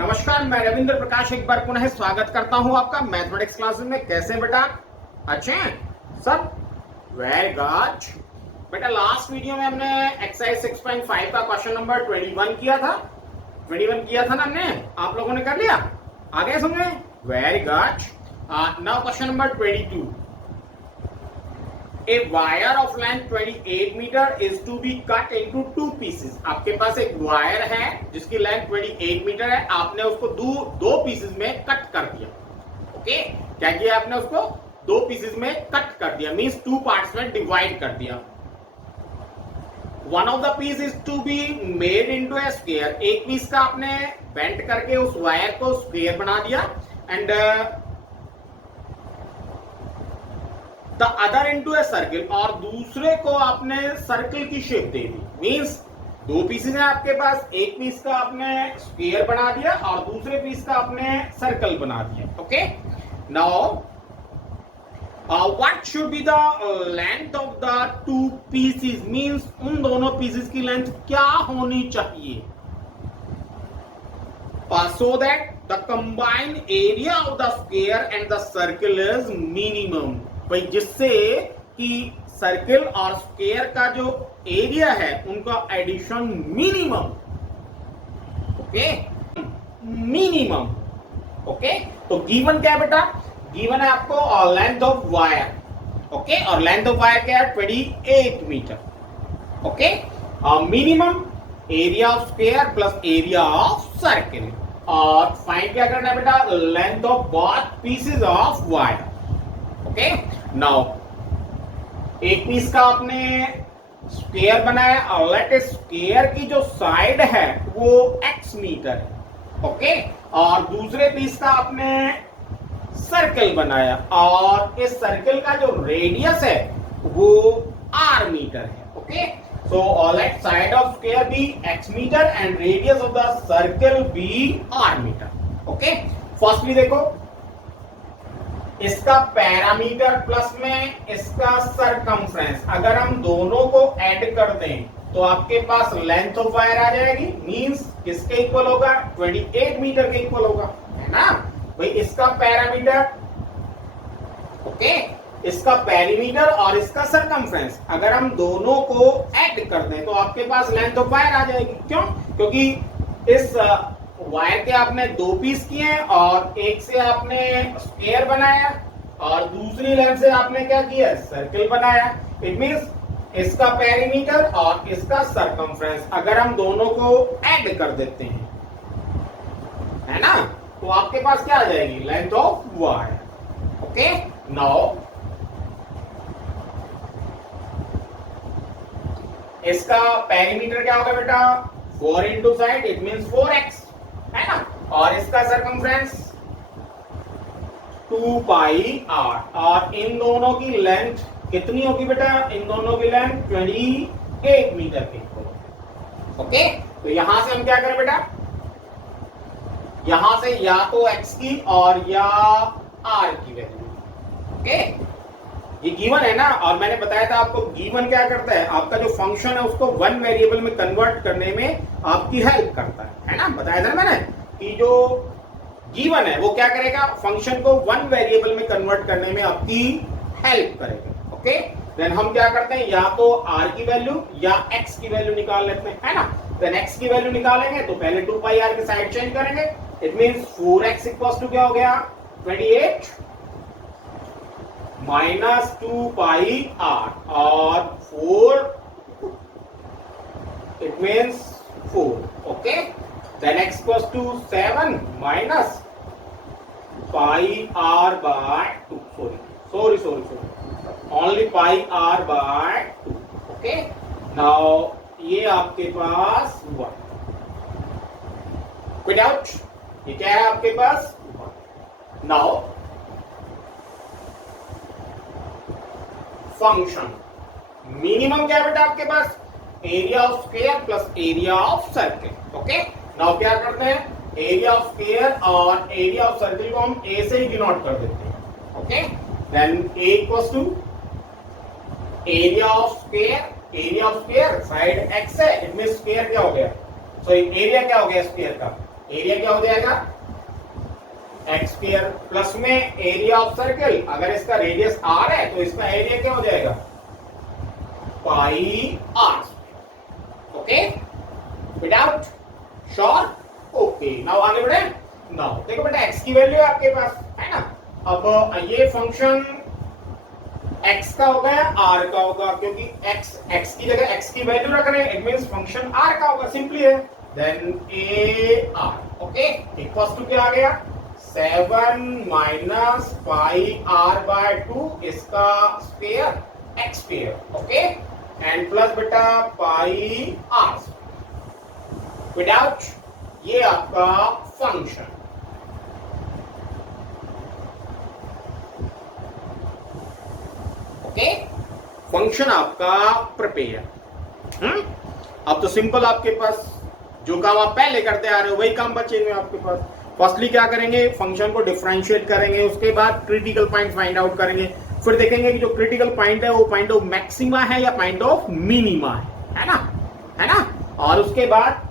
नमस्कार, मैं रविंद्र प्रकाश एक बार पुनः स्वागत करता हूं आपका मैथमेटिक्स क्लासेस में। कैसे हैं बेटा? अच्छे हैं सब? वेरी गुड बेटा। लास्ट वीडियो में हमने एक्सरसाइज 6.5 का क्वेश्चन नंबर 21 किया था। 21 किया था ना हमने? आप लोगों ने कर लिया? आ गए समझ में? Very good. Now question number 22। A wire of length 28 meter is to be cut into two pieces। आपके पास एक वायर है जिसकी लेंथ 28 मीटर है, आपने उसको दो पीसेस में कट कर दिया। ओके, क्या किया आपने? उसको दो पीसेस में कट कर दिया, मींस टू पार्ट्स में डिवाइड कर दिया। One of the piece is to be made into a square. एक पीस का आपने बेंड करके उस वायर को स्क्वायर बना दिया and the other into a circle, और दूसरे को आपने सर्किल की शेप दे दी। मींस दो पीसेस हैं आपके पास, एक पीस का आपने स्क्वायर बना दिया और दूसरे पीस का आपने सर्कल बना दिया। Okay, now what should be the length of the two pieces? Means उन दोनों पीसेस की लेंथ क्या होनी चाहिए? So that the combined area of the square and the circle is minimum. भाई जिससे कि सर्किल और स्क्वायर का जो एरिया है उनका addition minimum. Okay, minimum. Okay, तो गिवन क्या है बेटा? गिवन है आपको लेंथ ऑफ वायर। ओके, और लेंथ ऑफ वायर क्या है? 28 metre. Okay, minimum area of square plus area of circle, और फाइंड क्या करना है बेटा? Length of both pieces of wire. Okay, now एक पीस का आपने स्क्वायर बनाया और लेट स्क्वायर की जो साइड है वो x मीटर है। ओके, और दूसरे पीस का आपने सर्कल बनाया और इस सर्कल का जो रेडियस है वो r मीटर है। Okay, so let side of square be x metre and radius of the circle be r metre. Okay, firstly देखो, इसका पैरामीटर प्लस में इसका सरकमफ्रेंस, अगर हम दोनों को ऐड कर दें तो आपके पास लेंथ ऑफ वायर आ जाएगी। मींस किसके इक्वल होगा? 28 मीटर के इक्वल होगा, है ना भाई? इसका पैरामीटर, ओके, इसका पेरीमीटर और इसका सरकमफ्रेंस अगर हम दोनों को ऐड कर दें तो आपके पास लेंथ ऑफ वायर आ जाएगी। क्यों? क्योंकि इस वायर के आपने दो पीस किए हैं और एक से आपने स्क्वायर बनाया और दूसरी लेंथ से आपने क्या किया? सर्किल बनाया। इट मींस इसका पेरीमीटर और इसका सरकमफ्रेंस अगर हम दोनों को ऐड कर देते हैं, है ना, तो आपके पास क्या आ जाएगी? Length of wire. Okay, now इसका पेरीमीटर क्या होगा बेटा? 4 into side, it means 4x, है ना, और इसका सरकमफ्रेंस 2 पाई r, और इन दोनों की लेंथ कितनी होगी बेटा? इन दोनों की लेंथ 28 मीटर की होगी। ओके, तो यहां से हम क्या करें बेटा? यहां से या तो x की और या r की वैल्यू। ओके, ये गिवन है ना, और मैंने बताया था आपको गिवन क्या करता है? आपका जो फंक्शन है उसको वन वेरिएबल में कन्वर्ट करने में आपकी हेल्प करता है ना? बताया था मैंने कि जो गिवन है वो क्या करेगा? फंक्शन को वन वेरिएबल में कन्वर्ट करने में आपकी हेल्प करेगा। ओके, देन हम क्या करते हैं? या तो r की वैल्यू या x की वैल्यू निकाल लेते हैं, है ना? देन x की वैल्यू निकालेंगे तो पहले 2 पाई r की साइड चेंज करेंगे। It means 4x equals to क्या हो गया? 28 माइनस 2 पाई r, और 4 it means 4। Okay, then x equals to 7 minus pi r by 2। Sorry, only pi r by 2। Okay, now ये आपके पास 1। कोई डाउट? ये क्या है आपके पास? 1। नाउ फंक्शन मिनिमम क्या है बेटा आपके पास? Area of square plus area of circle. Okay, now क्या करते हैं? एरिया ऑफ स्क्वायर और एरिया ऑफ सर्किल को हम a से ही डिनोट कर देते हैं। Okay, then a equals to area of square side x है, इट मींस स्क्वायर क्या हो गया? सो एरिया क्या हो गया स्क्वायर का? एरिया क्या हो जाएगा एक्स स्क्वायर प्लस में एरिया ऑफ सर्कल, अगर इसका रेडियस आर है तो इसका एरिया क्या हो जाएगा pi R. Okay without sure. Okay now आगे बढ़े। नाउ देखो बेटा एक्स की वैल्यू आपके पास है ना, अब ये फंक्शन x का होगा या r का होगा, क्योंकि x की जगह x की वैल्यू रख रहे हैं, इट मींस फंक्शन r का होगा, सिंपली है। Then a r okay equals to क्या आ गया 7 माइनस पाई r बाय 2 इसका square x square okay and plus बेटा पाई r विदाउट ये आपका फंक्शन। ओके फंक्शन आपका प्रिपेयर। अब तो सिंपल आपके पास जो काम आप पहले करते आ रहे हो वही काम बचेंगे आपके पास। फर्स्टली क्या करेंगे फंक्शन को डिफरेंशिएट करेंगे, उसके बाद क्रिटिकल पॉइंट फाइंड आउट करेंगे, फिर देखेंगे कि जो क्रिटिकल पॉइंट है वो पॉइंट ऑफ मैक्सिमा है या पॉइंट ऑफ मिनिमा है ना। और उसके बाद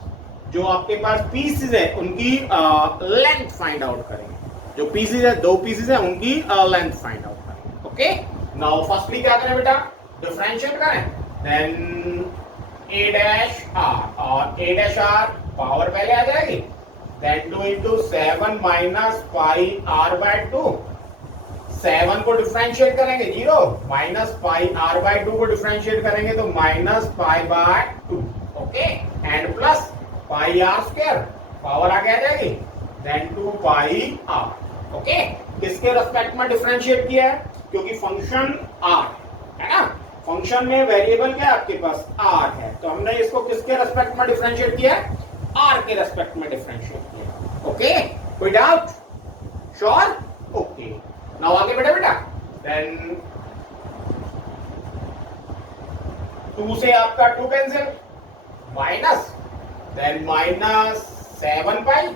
जो आपके पास पीसेस है उनकी लेंथ फाइंड आउट करेंगे, जो पीसेस है दो पीसेस है उनकी लेंथ फाइंड आउट करेंगे। ओके नाउ फर्स्टली क्या करें बेटा डिफरेंशिएट करें, देन a डैश r और a डैश r पावर पहले आ जाएगी, then 2 into 7 minus pi r by 2, 7 को डिफरेंशिएट करेंगे 0 माइनस पाई r बाय 2 को डिफरेंशिएट करेंगे तो minus pi by 2 okay and plus pi r square power आगे आ जाएगी, देन 2 पाई r ओके। किसके रेस्पेक्ट में डिफरेंशिएट किया है, क्योंकि फंक्शन r है ना, फंक्शन में वेरिएबल क्या आपके पास r है, तो हमने इसको किसके रेस्पेक्ट में डिफरेंशिएट किया है r के रेस्पेक्ट में डिफरेंशिएट किया। ओके कोई डाउट श्योर। ओके नाउ आगे बढ़े बेटा, देन 2 से आपका 2 cancel minus, then minus 7 pi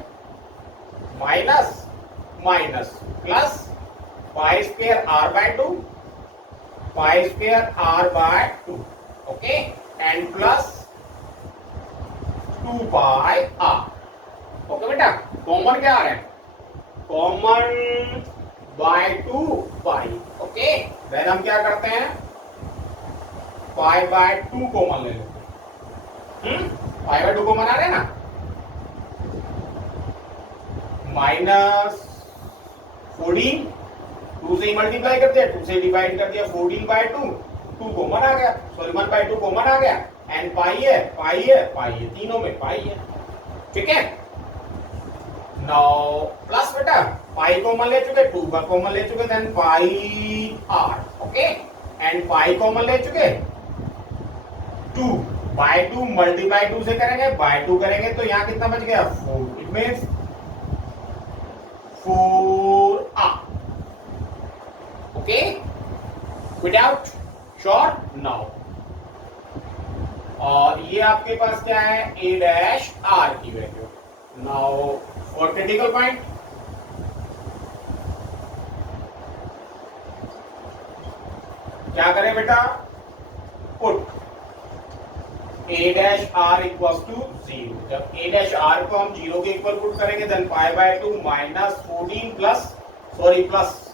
minus minus plus pi square r by 2 pi square r by 2 okay and plus 2 pi r okay बेटा। कॉमन क्या आ रहा है common by 2 pi okay, then हम क्या करते हैं पाई बाय 2 कॉमन ले लेते हैं, पाई बाय 2 कॉमन आ रहे हैं ना, माइनस 14 2 से मल्टीप्लाई कर दिया 2 से डिवाइड कर दिया 14 बाय 2 2 कॉमन आ गया, सॉरी 1 बाय 2 कॉमन आ गया एंड पाई है तीनों में पाई है ठीक है। नाउ प्लस बेटा पाई कॉमन ले चुके 2 का कॉमन ले चुके, then pi r okay and pi common ले चुके 2 बाय 2 मल्टीप्लाई 2 से करेंगे बाय 2 करेंगे तो यहां कितना बच गया 4, it means 4r okay without sure. Now और ये आपके पास क्या है a डैश r की value. Now for critical point क्या करें बेटा put a dash r equals to 0, जब a डैश r को हम 0 के इक्वल पुट करेंगे then pi by 2 minus 14 plus sorry plus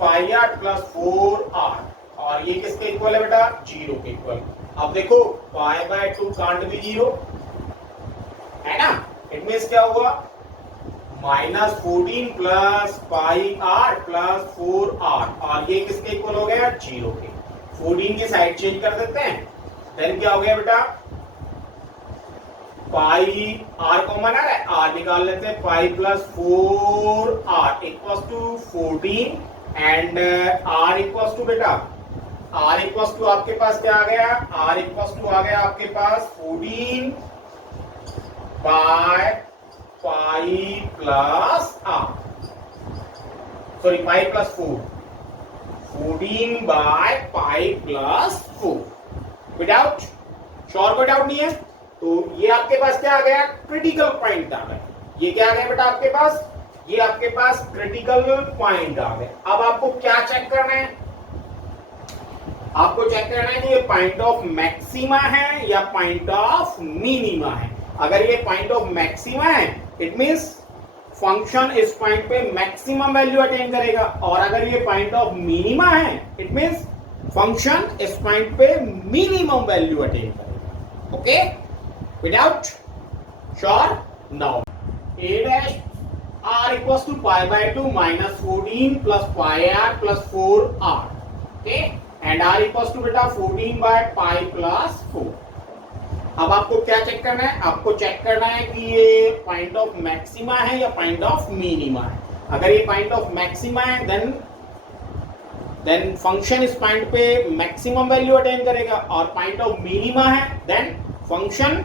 pi R plus 4r और ये किसके इक्वल है बेटा 0 के इक्वल। अब देखो पाई बाय 2 कांट बी 0 है ना, इट मींस क्या हुआ minus 14 plus pi R plus 4r और ये किसके इक्वल हो गया 0 के। 14 की साइड चेंज कर देते हैं, देन क्या हो गया बेटा पाई आर कॉमन आ रहा है, आर निकाल लेते हैं, pi plus 4r equals to 14 and r equals to बेटा r इक्वल्स टू आपके पास क्या आ गया r इक्वल्स टू आ गया आपके पास 14 by pi plus r sorry pi plus 4 14 by pi plus 4 without sure, कोई डाउट नहीं है। तो ये आपके पास क्या आ गया क्रिटिकल पॉइंट आ गया, ये क्या आ गया बेटा आपके पास ये आपके पास क्रिटिकल पॉइंट आ गए। अब आपको क्या चेक करना है, आपको चेक करना है कि ये पॉइंट ऑफ मैक्सिमा है या पॉइंट ऑफ मिनिमा है। अगर ये पॉइंट ऑफ मैक्सिमा है इट मींस फंक्शन इस पॉइंट पे मैक्सिमम वैल्यू अटेन करेगा, और अगर ये पॉइंट ऑफ मिनिमा है इट मींस फंक्शन इस पॉइंट पे मिनिमम वैल्यू अटेन करेगा. Okay, without sure. Now a dash r equals to pi by 2 minus 14 plus pi r plus 4r. Okay, and r equals to बेटा 14 by pi plus 4. अब आपको क्या check करना है? आपको चेक करना है कि ये पॉइंट ऑफ मैक्सिमा है या पॉइंट ऑफ मिनिमा है. अगर ये पॉइंट ऑफ मैक्सिमा है देन फंक्शन इस पॉइंट पे मैक्सिमम वैल्यू अटेन करेगा, और पॉइंट ऑफ मिनिमा है देन फंक्शन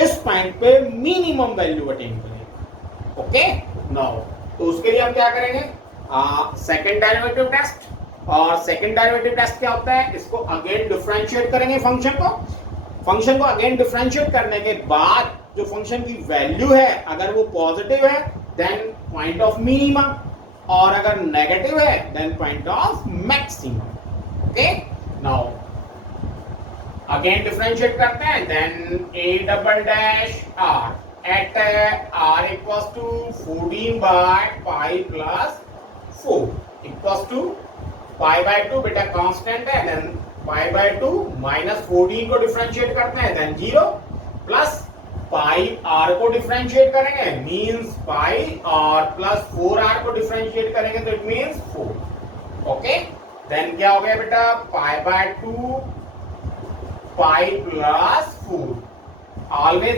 इस पॉइंट पे मिनिमम वैल्यू अटेन करेगा. ओके, नाउ तो उसके लिए हम क्या करेंगे? Second derivative test. और सेकंड डेरिवेटिव टेस्ट क्या होता है? इसको अगेन डिफरेंशिएट करेंगे फंक्शन को अगेन डिफरेंशिएट करने के बाद जो फंक्शन की वैल्यू है अगर वो पॉजिटिव है देन पॉइंट ऑफ मिनिमा, और अगर नेगेटिव है then point of maxima. Okay, now again differentiate करते हैं. Then a double dash r at r equals to 14 by pi plus 4 equals to pi by 2 बेटा कांस्टेंट है, then pi by 2 minus 14 को differentiate करते हैं then 0 plus pi r को differentiate करेंगे means pi r plus 4r को differentiate करेंगे तो इट मींस 4. ओके, देन क्या हो गया बेटा? pi by 2 pi plus 4 always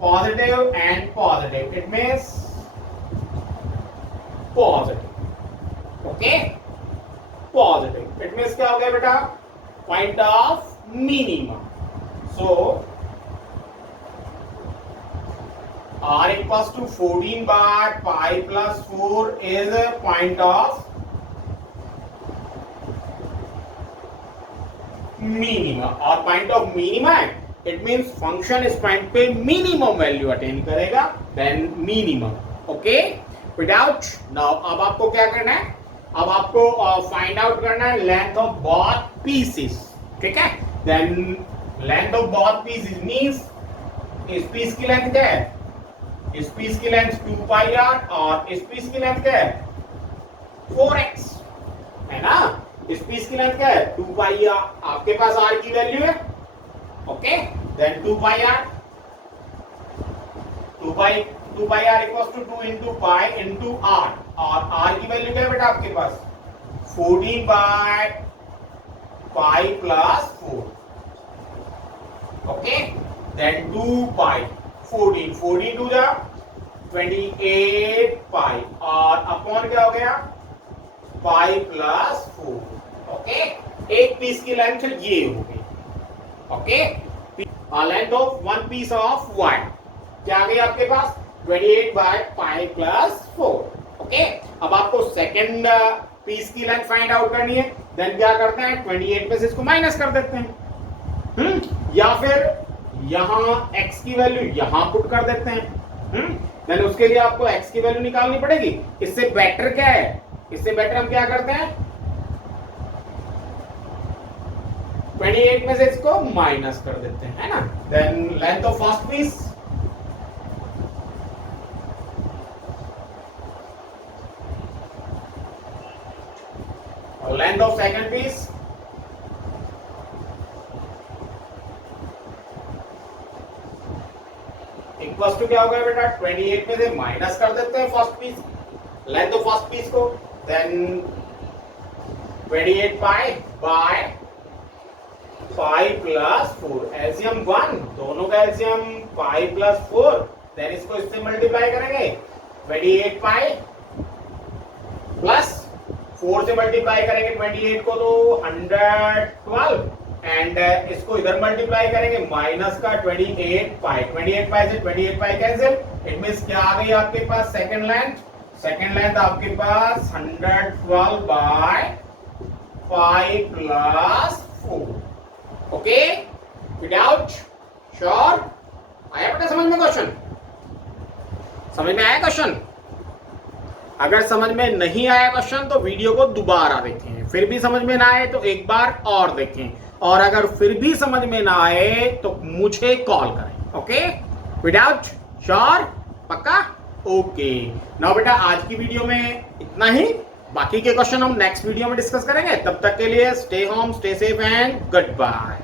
positive and positive, it means positive. Okay, positive it means क्या हो गया बेटा? Point of minimum. So r equals to 14 by pi plus 4 is a point of minima, और point of minima है it means function इस point पे minimum value attain करेगा then minimum. Okay, without. Now अब आपको क्या करना है? अब आपको फाइंड आउट करना है लेंथ ऑफ बोथ पीसेस. ठीक है, then length of both pieces means इस पीस की लेंथ क्या है? इस पीस की लेंथ 2 पाई r और इस पीस की लेंथ क्या है? 4x है ना. इस पीस की लेंथ क्या है? 2 पाई r. आपके पास r की वैल्यू है. Okay, then 2 pi r 2 pi r equals to 2 into pi into r, और r की वैल्यू क्या है बेटा आपके पास? 14 by pi plus 4. Okay, then 2 pi 14 टू जा 28 पाई, और अपॉन क्या हो गया? Pi plus 4. ओके, एक पीस की लेंथ ये हो गई. Okay, length of one piece of wire क्या आ गई आपके पास? 28 बाय पाई प्लस 4. ओके, अब आपको सेकंड पीस की लेंथ फाइंड आउट करनी है. देन क्या करते हैं? 28 में से इसको माइनस कर देते हैं, या फिर यहां x की वैल्यू यहां पुट कर देते हैं. देन उसके लिए आपको x की वैल्यू निकालनी पड़ेगी. इससे बेटर क्या है? इससे बेटर हम क्या करते हैं? 28 में से इसको माइनस कर देते हैं, है ना. Then length of first piece और length of second piece equals to क्या हो गया बेटा? 28 में से माइनस कर देते हैं first piece, length of first piece को. Then 28 pi by pi plus 4. LCM 1, दोनों का एलसीएम पाई प्लस 4. देन इसको इससे मल्टीप्लाई करेंगे 28 पाई प्लस 4 से मल्टीप्लाई करेंगे 28 को तो 112, एंड इसको इधर मल्टीप्लाई करेंगे माइनस का 28 पाई. 28 पाई से 28 पाई कैंसिल. इट मींस क्या आ गई आपके पास? सेकंड लेंथ आपके पास 112 bye pi plus 4. Okay, without sure. आया बेटा समझ में क्वेश्चन? समझ में आया क्वेश्चन? अगर समझ में नहीं आया क्वेश्चन तो वीडियो को दोबारा देखें, फिर भी समझ में ना आए तो एक बार और देखें. और अगर फिर भी समझ में ना आए तो मुझे कॉल करें। ओके, विदाउट श्योर, पक्का? ओके, नाउ बेटा आज की वीडियो में इतना ही। बाकी के क्वेश्चन हम नेक्स्ट वीडियो में डिस्कस करेंगे। तब तक के लिए stay home, stay safe and good bye.